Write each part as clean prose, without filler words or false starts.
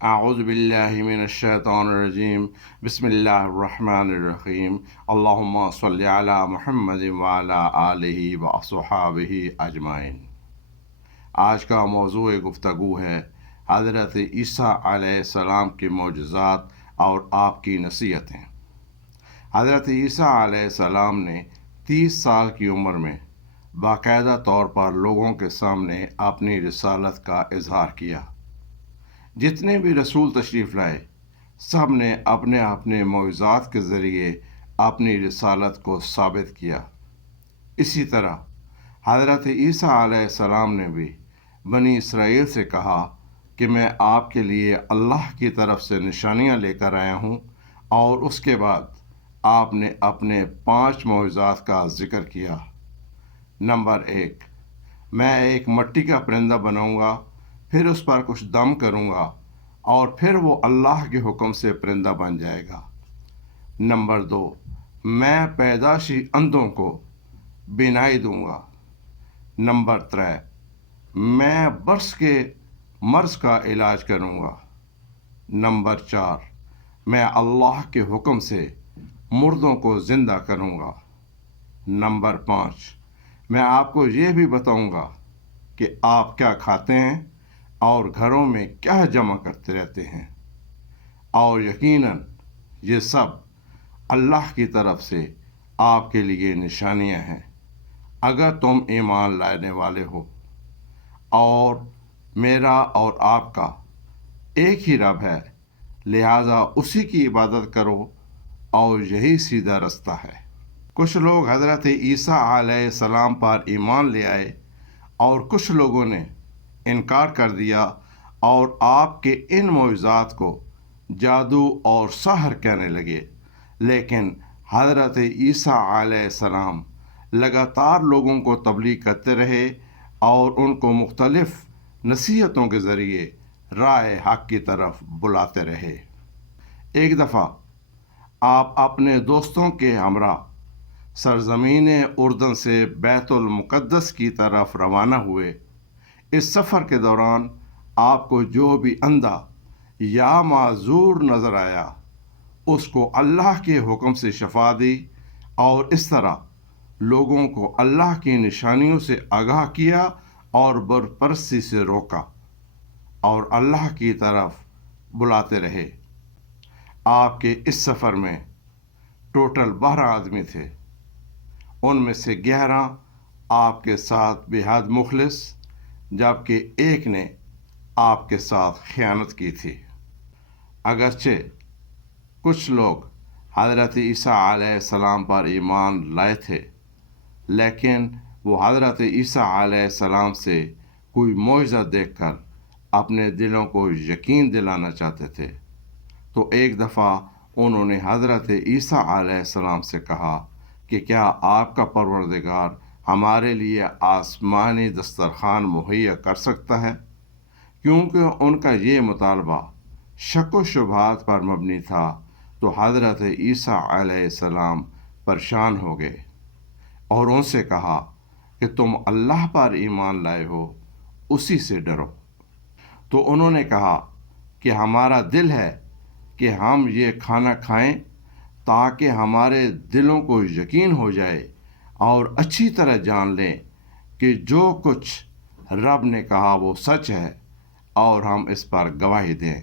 اعوذ باللہ من الشیطان الرجیم بسم اللہ الرحمن الرحیم اللہم صلی علی محمد وعلی آلہ واصحابہ اجمعین۔ آج کا موضوع گفتگو ہے حضرت عیسیٰ علیہ السلام کے معجزات اور آپ کی نصیحتیں۔ حضرت عیسیٰ علیہ السلام نے 30 سال کی عمر میں باقاعدہ طور پر لوگوں کے سامنے اپنی رسالت کا اظہار کیا۔ جتنے بھی رسول تشریف لائے سب نے اپنے اپنے معجزات کے ذریعے اپنی رسالت کو ثابت کیا۔ اسی طرح حضرت عیسیٰ علیہ السلام نے بھی بنی اسرائیل سے کہا کہ میں آپ کے لیے اللہ کی طرف سے نشانیاں لے کر آیا ہوں، اور اس کے بعد آپ نے اپنے 5 معجزات کا ذکر کیا۔ نمبر 1، میں ایک مٹی کا پرندہ بناؤں گا، پھر اس پر کچھ دم کروں گا اور پھر وہ اللہ کے حکم سے پرندہ بن جائے گا۔ نمبر 2، میں پیدائشی اندھوں کو بینائی دوں گا۔ نمبر 3، میں برس کے مرض کا علاج کروں گا۔ نمبر 4، میں اللہ کے حکم سے مردوں کو زندہ کروں گا۔ نمبر 5، میں آپ کو یہ بھی بتاؤں گا کہ آپ کیا کھاتے ہیں اور گھروں میں کیا جمع کرتے رہتے ہیں، اور یقیناً یہ سب اللہ کی طرف سے آپ کے لیے نشانیاں ہیں اگر تم ایمان لانے والے ہو، اور میرا اور آپ کا ایک ہی رب ہے، لہذا اسی کی عبادت کرو اور یہی سیدھا رستہ ہے۔ کچھ لوگ حضرت عیسیٰ علیہ السلام پر ایمان لے آئے اور کچھ لوگوں نے انکار کر دیا اور آپ کے ان معجزات کو جادو اور سحر کہنے لگے۔ لیکن حضرت عیسیٰ علیہ السلام لگاتار لوگوں کو تبلیغ کرتے رہے اور ان کو مختلف نصیحتوں کے ذریعے راہ حق کی طرف بلاتے رہے۔ ایک دفعہ آپ اپنے دوستوں کے ہمراہ سرزمین اردن سے بیت المقدس کی طرف روانہ ہوئے۔ اس سفر کے دوران آپ کو جو بھی اندھا یا معذور نظر آیا اس کو اللہ کے حکم سے شفا دی، اور اس طرح لوگوں کو اللہ کی نشانیوں سے آگاہ کیا اور برپرستی سے روکا اور اللہ کی طرف بلاتے رہے۔ آپ کے اس سفر میں ٹوٹل 12 آدمی تھے، ان میں سے 11 آپ کے ساتھ بے حد مخلص، جبکہ ایک نے آپ کے ساتھ خیانت کی تھی۔ اگرچہ کچھ لوگ حضرت عیسیٰ علیہ السلام پر ایمان لائے تھے، لیکن وہ حضرت عیسیٰ علیہ السلام سے کوئی معجزہ دیکھ کر اپنے دلوں کو یقین دلانا چاہتے تھے۔ تو ایک دفعہ انہوں نے حضرت عیسیٰ علیہ السلام سے کہا کہ کیا آپ کا پروردگار ہمارے لیے آسمانی دسترخوان مہیا کر سکتا ہے؟ کیونکہ ان کا یہ مطالبہ شک و شبہات پر مبنی تھا، تو حضرت عیسیٰ علیہ السلام پریشان ہو گئے اور ان سے کہا کہ تم اللہ پر ایمان لائے ہو، اسی سے ڈرو۔ تو انہوں نے کہا کہ ہمارا دل ہے کہ ہم یہ کھانا کھائیں تاکہ ہمارے دلوں کو یقین ہو جائے اور اچھی طرح جان لیں کہ جو کچھ رب نے کہا وہ سچ ہے، اور ہم اس پر گواہی دیں۔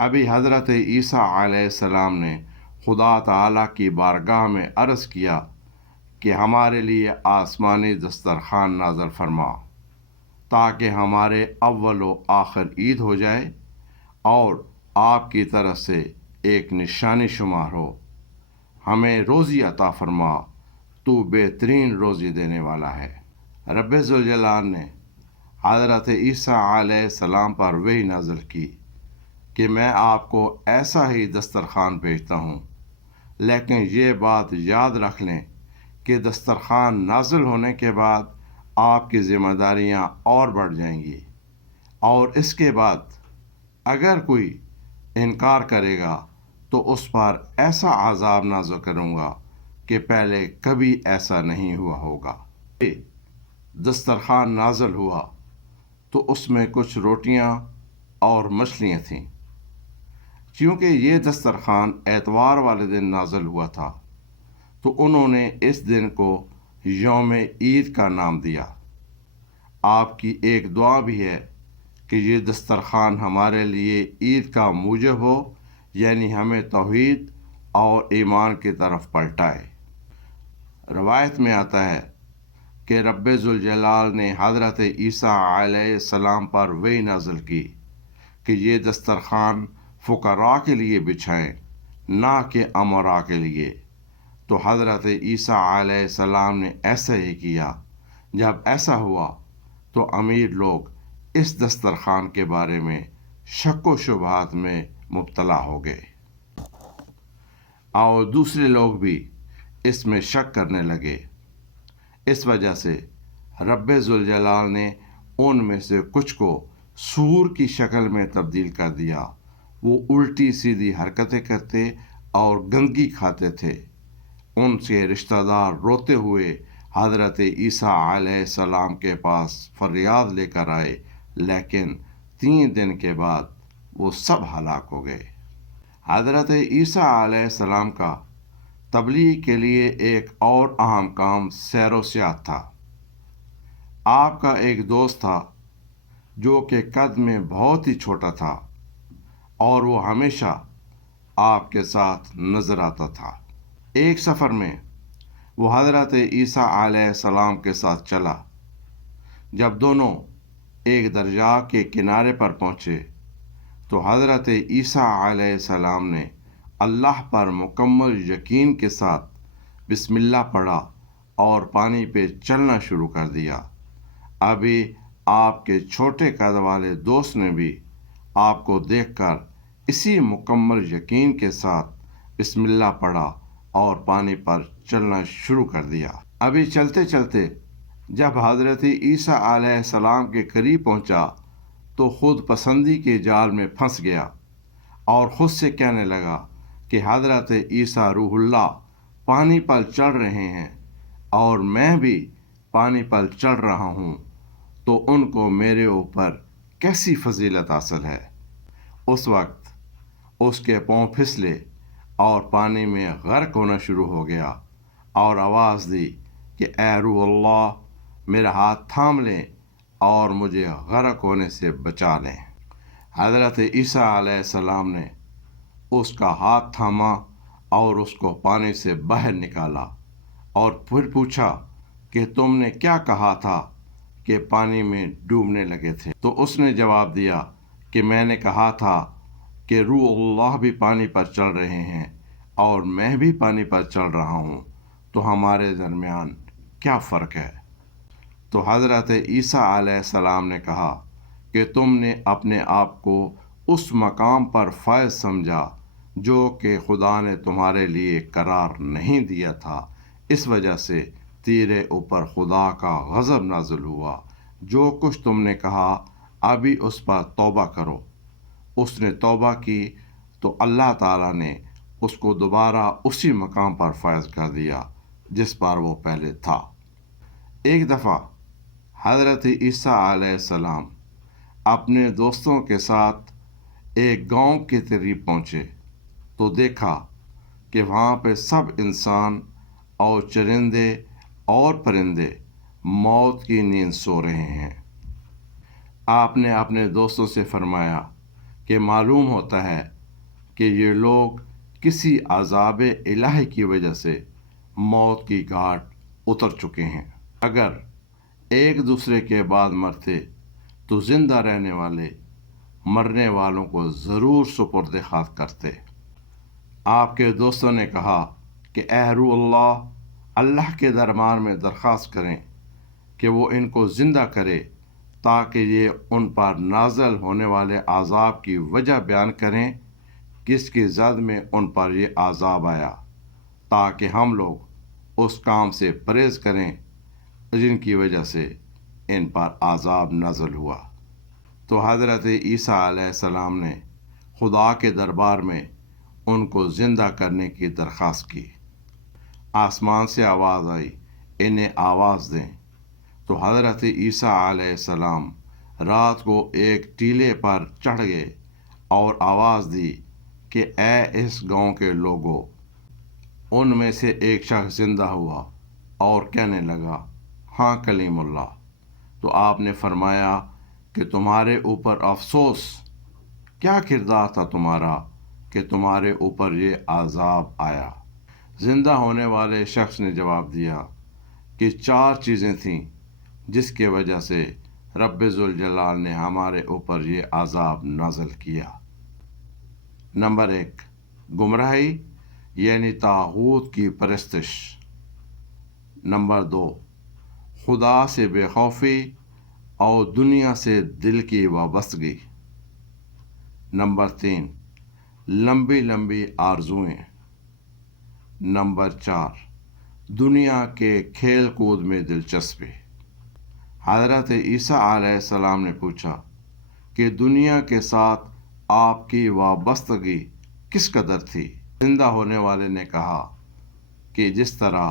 ابھی حضرت عیسیٰ علیہ السلام نے خدا تعالیٰ کی بارگاہ میں عرض کیا کہ ہمارے لیے آسمانی دسترخوان نازل فرما تاکہ ہمارے اول و آخر عید ہو جائے اور آپ کی طرف سے ایک نشانی شمار ہو۔ ہمیں روزی عطا فرما، تو بہترین روزی دینے والا ہے۔ رب ذوالجلال نے حضرت عیسیٰ علیہ السلام پر وحی نازل کی کہ میں آپ کو ایسا ہی دسترخوان بھیجتا ہوں، لیکن یہ بات یاد رکھ لیں کہ دسترخوان نازل ہونے کے بعد آپ کی ذمہ داریاں اور بڑھ جائیں گی، اور اس کے بعد اگر کوئی انکار کرے گا تو اس پر ایسا عذاب نازل کروں گا کہ پہلے کبھی ایسا نہیں ہوا ہوگا۔ دسترخوان نازل ہوا تو اس میں کچھ روٹیاں اور مچھلیاں تھیں۔ چونکہ یہ دسترخوان اتوار والے دن نازل ہوا تھا تو انہوں نے اس دن کو یوم عید کا نام دیا۔ آپ کی ایک دعا بھی ہے کہ یہ دسترخوان ہمارے لیے عید کا موجب ہو، یعنی ہمیں توحید اور ایمان کی طرف پلٹائے۔ روایت میں آتا ہے کہ رب ذوالجلال نے حضرت عیسیٰ علیہ السلام پر وحی نازل کی کہ یہ دسترخوان فقراء کے لیے بچھائیں، نہ کہ امراء کے لیے۔ تو حضرت عیسیٰ علیہ السلام نے ایسا ہی کیا۔ جب ایسا ہوا تو امیر لوگ اس دسترخوان کے بارے میں شک و شبہات میں مبتلا ہو گئے، اور دوسرے لوگ بھی اس میں شک کرنے لگے۔ اس وجہ سے رب ذوالجلال نے ان میں سے کچھ کو سور کی شکل میں تبدیل کر دیا۔ وہ الٹی سیدھی حرکتیں کرتے اور گندگی کھاتے تھے۔ ان سے رشتہ دار روتے ہوئے حضرت عیسیٰ علیہ السلام کے پاس فریاد لے کر آئے، لیکن 3 دن کے بعد وہ سب ہلاک ہو گئے۔ حضرت عیسیٰ علیہ السلام کا تبلیغ کے لیے ایک اور اہم کام سیر و سیاحت تھا۔ آپ کا ایک دوست تھا جو کہ قد میں بہت ہی چھوٹا تھا، اور وہ ہمیشہ آپ کے ساتھ نظر آتا تھا۔ ایک سفر میں وہ حضرت عیسیٰ علیہ السلام کے ساتھ چلا۔ جب دونوں ایک دریا کے کنارے پر پہنچے تو حضرت عیسیٰ علیہ السلام نے اللہ پر مکمل یقین کے ساتھ بسم اللہ پڑھا اور پانی پہ چلنا شروع کر دیا۔ ابھی آپ کے چھوٹے قد والے دوست نے بھی آپ کو دیکھ کر اسی مکمل یقین کے ساتھ بسم اللہ پڑھا اور پانی پر چلنا شروع کر دیا۔ ابھی چلتے چلتے جب حضرت عیسیٰ علیہ السلام کے قریب پہنچا تو خود پسندی کے جال میں پھنس گیا اور خود سے کہنے لگا کہ حضرت عیسیٰ روح اللہ پانی پر چل رہے ہیں اور میں بھی پانی پر چل رہا ہوں، تو ان کو میرے اوپر کیسی فضیلت حاصل ہے۔ اس وقت اس کے پاؤں پھسلے اور پانی میں غرق ہونا شروع ہو گیا، اور آواز دی کہ اے روح اللہ، میرا ہاتھ تھام لیں اور مجھے غرق ہونے سے بچا لیں۔ حضرت عیسیٰ علیہ السلام نے اس کا ہاتھ تھاما اور اس کو پانی سے باہر نکالا، اور پھر پوچھا کہ تم نے کیا کہا تھا کہ پانی میں ڈوبنے لگے تھے؟ تو اس نے جواب دیا کہ میں نے کہا تھا کہ روح اللہ بھی پانی پر چل رہے ہیں اور میں بھی پانی پر چل رہا ہوں، تو ہمارے درمیان کیا فرق ہے؟ تو حضرت عیسیٰ علیہ السلام نے کہا کہ تم نے اپنے آپ کو اس مقام پر فائز سمجھا جو کہ خدا نے تمہارے لیے قرار نہیں دیا تھا، اس وجہ سے تیرے اوپر خدا کا غضب نازل ہوا۔ جو کچھ تم نے کہا ابھی اس پر توبہ کرو۔ اس نے توبہ کی تو اللہ تعالیٰ نے اس کو دوبارہ اسی مقام پر فائز کر دیا جس پر وہ پہلے تھا۔ ایک دفعہ حضرت عیسیٰ علیہ السلام اپنے دوستوں کے ساتھ ایک گاؤں کے قریب پہنچے تو دیکھا کہ وہاں پہ سب انسان اور چرندے اور پرندے موت کی نیند سو رہے ہیں۔ آپ نے اپنے دوستوں سے فرمایا کہ معلوم ہوتا ہے کہ یہ لوگ کسی عذاب الہی کی وجہ سے موت کی گھاٹ اتر چکے ہیں۔ اگر ایک دوسرے کے بعد مرتے تو زندہ رہنے والے مرنے والوں کو ضرور سپرد خاک کرتے۔ آپ کے دوستوں نے کہا کہ اے روح اللہ، اللہ کے دربار میں درخواست کریں کہ وہ ان کو زندہ کرے تاکہ یہ ان پر نازل ہونے والے عذاب کی وجہ بیان کریں کس کی زد میں ان پر یہ عذاب آیا، تاکہ ہم لوگ اس کام سے پرہیز کریں جن کی وجہ سے ان پر عذاب نازل ہوا۔ تو حضرت عیسیٰ علیہ السلام نے خدا کے دربار میں ان کو زندہ کرنے کی درخواست کی۔ آسمان سے آواز آئی، انہیں آواز دیں۔ تو حضرت عیسیٰ علیہ السلام رات کو ایک ٹیلے پر چڑھ گئے اور آواز دی کہ اے اس گاؤں کے لوگوں، ان میں سے ایک شخص زندہ ہوا اور کہنے لگا، ہاں کلیم اللہ۔ تو آپ نے فرمایا کہ تمہارے اوپر افسوس، کیا کردار تھا تمہارا کہ تمہارے اوپر یہ عذاب آیا؟ زندہ ہونے والے شخص نے جواب دیا کہ 4 چیزیں تھیں جس کی وجہ سے رب ذوالجلال نے ہمارے اوپر یہ عذاب نازل کیا۔ نمبر 1، گمراہی یعنی طاغوت کی پرستش۔ نمبر 2، خدا سے بے خوفی اور دنیا سے دل کی وابستگی۔ نمبر 3، لمبی لمبی آرزوئیں۔ نمبر 4، دنیا کے کھیل کود میں دلچسپی۔ حضرت عیسیٰ علیہ السلام نے پوچھا کہ دنیا کے ساتھ آپ کی وابستگی کس قدر تھی؟ زندہ ہونے والے نے کہا کہ جس طرح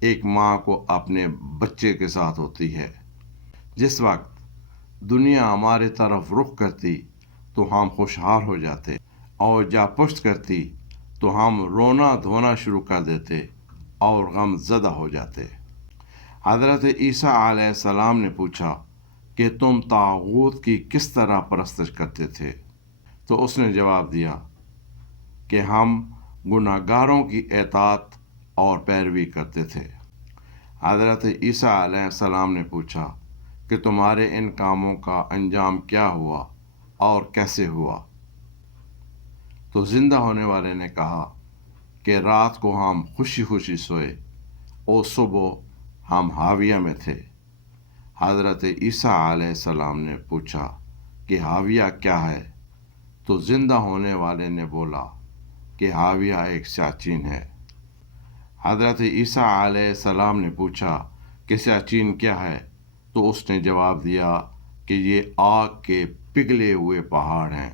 ایک ماں کو اپنے بچے کے ساتھ ہوتی ہے۔ جس وقت دنیا ہمارے طرف رخ کرتی تو ہم خوشحال ہو جاتے، اور جب پشت کرتی تو ہم رونا دھونا شروع کر دیتے اور غم زدہ ہو جاتے۔ حضرت عیسیٰ علیہ السلام نے پوچھا کہ تم طاغوت کی کس طرح پرستش کرتے تھے؟ تو اس نے جواب دیا کہ ہم گناہ گاروں کی اطاعت اور پیروی کرتے تھے۔ حضرت عیسیٰ علیہ السلام نے پوچھا کہ تمہارے ان کاموں کا انجام کیا ہوا اور کیسے ہوا؟ تو زندہ ہونے والے نے کہا کہ رات کو ہم خوشی خوشی سوئے اور صبح ہم حاویہ میں تھے۔ حضرت عیسیٰ علیہ السلام نے پوچھا کہ حاویہ کیا ہے؟ تو زندہ ہونے والے نے بولا کہ حاویہ ایک سیاچین ہے۔ حضرت عیسیٰ علیہ السلام نے پوچھا کہ سیاچین کیا ہے؟ تو اس نے جواب دیا کہ یہ آگ کے پگھلے ہوئے پہاڑ ہیں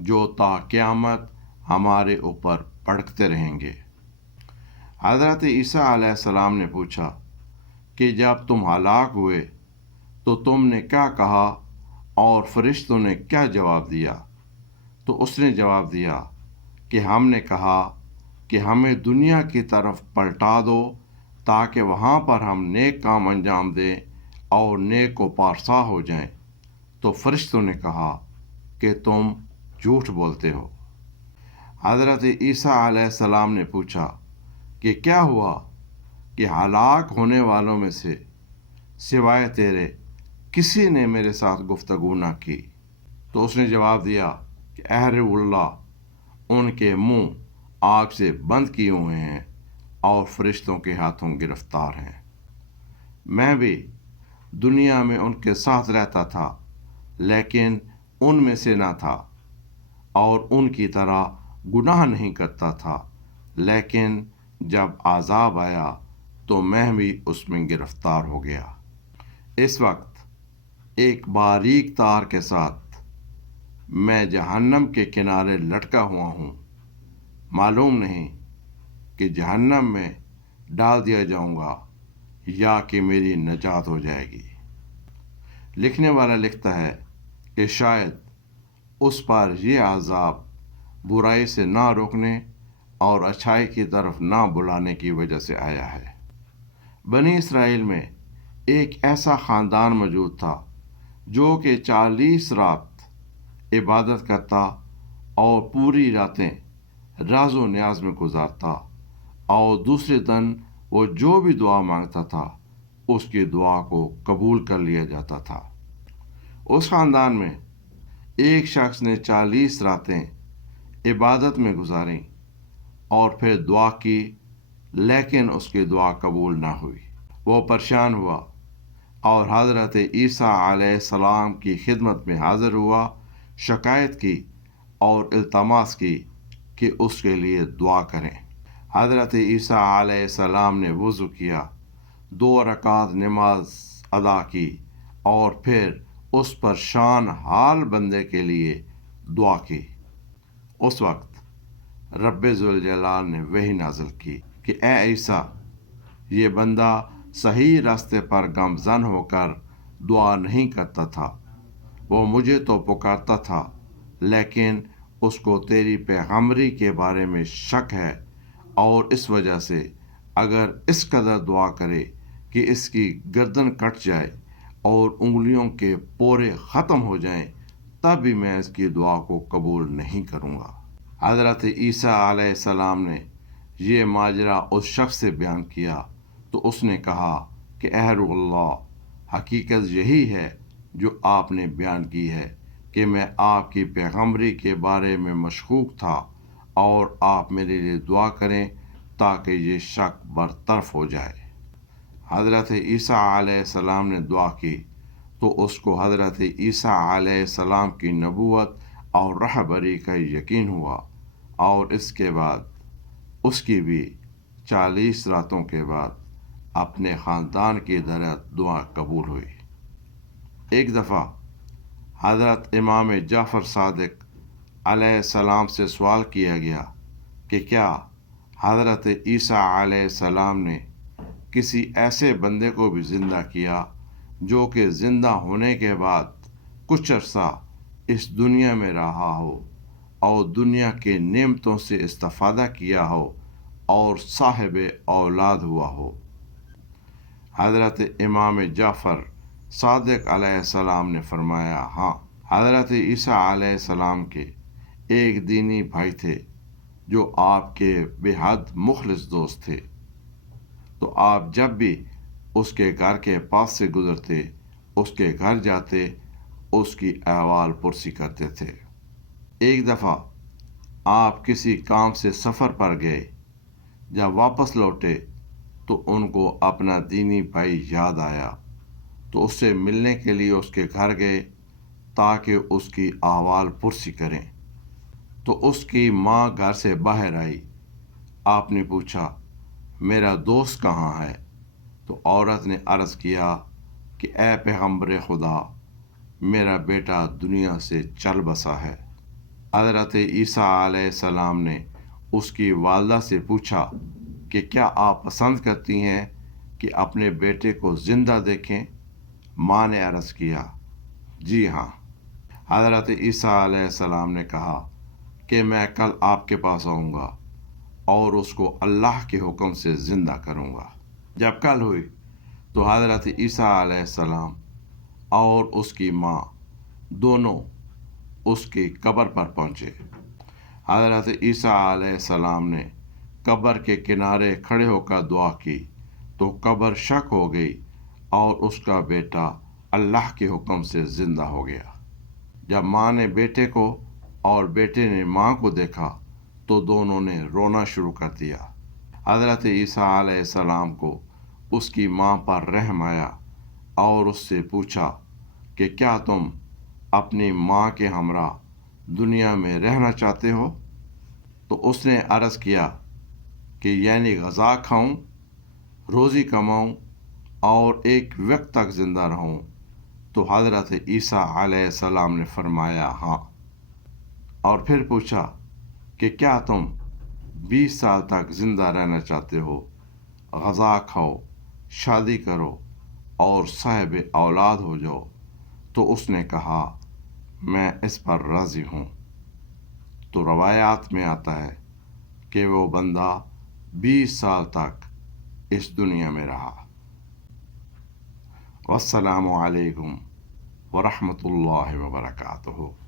جو تا قیامت ہمارے اوپر بھڑکتے رہیں گے۔ حضرت عیسیٰ علیہ السلام نے پوچھا کہ جب تم ہلاک ہوئے تو تم نے کیا کہا اور فرشتوں نے کیا جواب دیا؟ تو اس نے جواب دیا کہ ہم نے کہا کہ ہمیں دنیا کی طرف پلٹا دو تاکہ وہاں پر ہم نیک کام انجام دیں اور نیک و پارسا ہو جائیں۔ تو فرشتوں نے کہا کہ تم جھوٹ بولتے ہو۔ حضرت عیسیٰ علیہ السلام نے پوچھا کہ کیا ہوا کہ ہلاک ہونے والوں میں سے سوائے تیرے کسی نے میرے ساتھ گفتگو نہ کی؟ تو اس نے جواب دیا کہ احر اللہ، ان کے منہ آگ سے بند کیے ہوئے ہیں اور فرشتوں کے ہاتھوں گرفتار ہیں۔ میں بھی دنیا میں ان کے ساتھ رہتا تھا لیکن ان میں سے نہ تھا اور ان کی طرح گناہ نہیں کرتا تھا، لیکن جب عذاب آیا تو میں بھی اس میں گرفتار ہو گیا۔ اس وقت ایک باریک تار کے ساتھ میں جہنم کے کنارے لٹکا ہوا ہوں، معلوم نہیں کہ جہنم میں ڈال دیا جاؤں گا یا کہ میری نجات ہو جائے گی۔ لکھنے والا لکھتا ہے کہ شاید اس پر یہ عذاب برائی سے نہ روکنے اور اچھائی کی طرف نہ بلانے کی وجہ سے آیا ہے۔ بنی اسرائیل میں ایک ایسا خاندان موجود تھا جو کہ 40 رات عبادت کرتا اور پوری راتیں راز و نیاز میں گزارتا، اور دوسرے دن وہ جو بھی دعا مانگتا تھا اس کی دعا کو قبول کر لیا جاتا تھا۔ اس خاندان میں ایک شخص نے 40 راتیں عبادت میں گزاریں اور پھر دعا کی، لیکن اس کی دعا قبول نہ ہوئی۔ وہ پریشان ہوا اور حضرت عیسیٰ علیہ السلام کی خدمت میں حاضر ہوا، شکایت کی اور التماس کی کہ اس کے لیے دعا کریں۔ حضرت عیسیٰ علیہ السلام نے وضو کیا، 2 رکعت نماز ادا کی اور پھر اس پر شان حال بندے کے لیے دعا کی۔ اس وقت رب ذوالجلال نے وحی نازل کی کہ اے عیسیٰ، یہ بندہ صحیح راستے پر گامزن ہو کر دعا نہیں کرتا تھا، وہ مجھے تو پکارتا تھا لیکن اس کو تیری پیغمبری کے بارے میں شک ہے، اور اس وجہ سے اگر اس قدر دعا کرے کہ اس کی گردن کٹ جائے اور انگلیوں کے پورے ختم ہو جائیں، تب بھی میں اس کی دعا کو قبول نہیں کروں گا۔ حضرت عیسیٰ علیہ السلام نے یہ ماجرا اس شخص سے بیان کیا تو اس نے کہا کہ اے روح اللہ، حقیقت یہی ہے جو آپ نے بیان کی ہے کہ میں آپ کی پیغمبری کے بارے میں مشکوک تھا، اور آپ میرے لیے دعا کریں تاکہ یہ شک برطرف ہو جائے۔ حضرت عیسیٰ علیہ السلام نے دعا کی تو اس کو حضرت عیسیٰ علیہ السلام کی نبوت اور رہبری کا یقین ہوا، اور اس کے بعد اس کی بھی 40 راتوں کے بعد اپنے خاندان کی طرح دعا قبول ہوئی۔ ایک دفعہ حضرت امام جعفر صادق علیہ السلام سے سوال کیا گیا کہ کیا حضرت عیسیٰ علیہ السلام نے کسی ایسے بندے کو بھی زندہ کیا جو کہ زندہ ہونے کے بعد کچھ عرصہ اس دنیا میں رہا ہو اور دنیا کے نعمتوں سے استفادہ کیا ہو اور صاحب اولاد ہوا ہو؟ حضرت امام جعفر صادق علیہ السلام نے فرمایا، ہاں، حضرت عیسیٰ علیہ السلام کے ایک دینی بھائی تھے جو آپ کے بے حد مخلص دوست تھے، تو آپ جب بھی اس کے گھر کے پاس سے گزرتے، اس کے گھر جاتے، اس کی احوال پرسی کرتے تھے۔ ایک دفعہ آپ کسی کام سے سفر پر گئے، جب واپس لوٹے تو ان کو اپنا دینی بھائی یاد آیا، تو اس سے ملنے کے لیے اس کے گھر گئے تاکہ اس کی احوال پرسی کریں۔ تو اس کی ماں گھر سے باہر آئی۔ آپ نے پوچھا، میرا دوست کہاں ہے؟ تو عورت نے عرض کیا کہ اے پیغمبر خدا، میرا بیٹا دنیا سے چل بسا ہے۔ حضرت عیسیٰ علیہ السلام نے اس کی والدہ سے پوچھا کہ کیا آپ پسند کرتی ہیں کہ اپنے بیٹے کو زندہ دیکھیں؟ ماں نے عرض کیا، جی ہاں۔ حضرت عیسیٰ علیہ السلام نے کہا کہ میں کل آپ کے پاس آؤں گا اور اس کو اللہ کے حکم سے زندہ کروں گا۔ جب کل ہوئی تو حضرت عیسیٰ علیہ السلام اور اس کی ماں دونوں اس کی قبر پر پہنچے۔ حضرت عیسیٰ علیہ السلام نے قبر کے کنارے کھڑے ہو کر دعا کی تو قبر شک ہو گئی اور اس کا بیٹا اللہ کے حکم سے زندہ ہو گیا۔ جب ماں نے بیٹے کو اور بیٹے نے ماں کو دیکھا تو دونوں نے رونا شروع کر دیا۔ حضرت عیسیٰ علیہ السلام کو اس کی ماں پر رحم آیا اور اس سے پوچھا کہ کیا تم اپنی ماں کے ہمراہ دنیا میں رہنا چاہتے ہو؟ تو اس نے عرض کیا کہ یعنی غذا کھاؤں، روزی کماؤں اور ایک وقت تک زندہ رہوں؟ تو حضرت عیسیٰ علیہ السلام نے فرمایا، ہاں۔ اور پھر پوچھا کہ کیا تم 20 سال تک زندہ رہنا چاہتے ہو، غذا کھاؤ، شادی کرو اور صاحب اولاد ہو جاؤ؟ تو اس نے کہا، میں اس پر راضی ہوں۔ تو روایات میں آتا ہے کہ وہ بندہ 20 سال تک اس دنیا میں رہا۔ والسلام علیکم ورحمۃ اللہ وبرکاتہ۔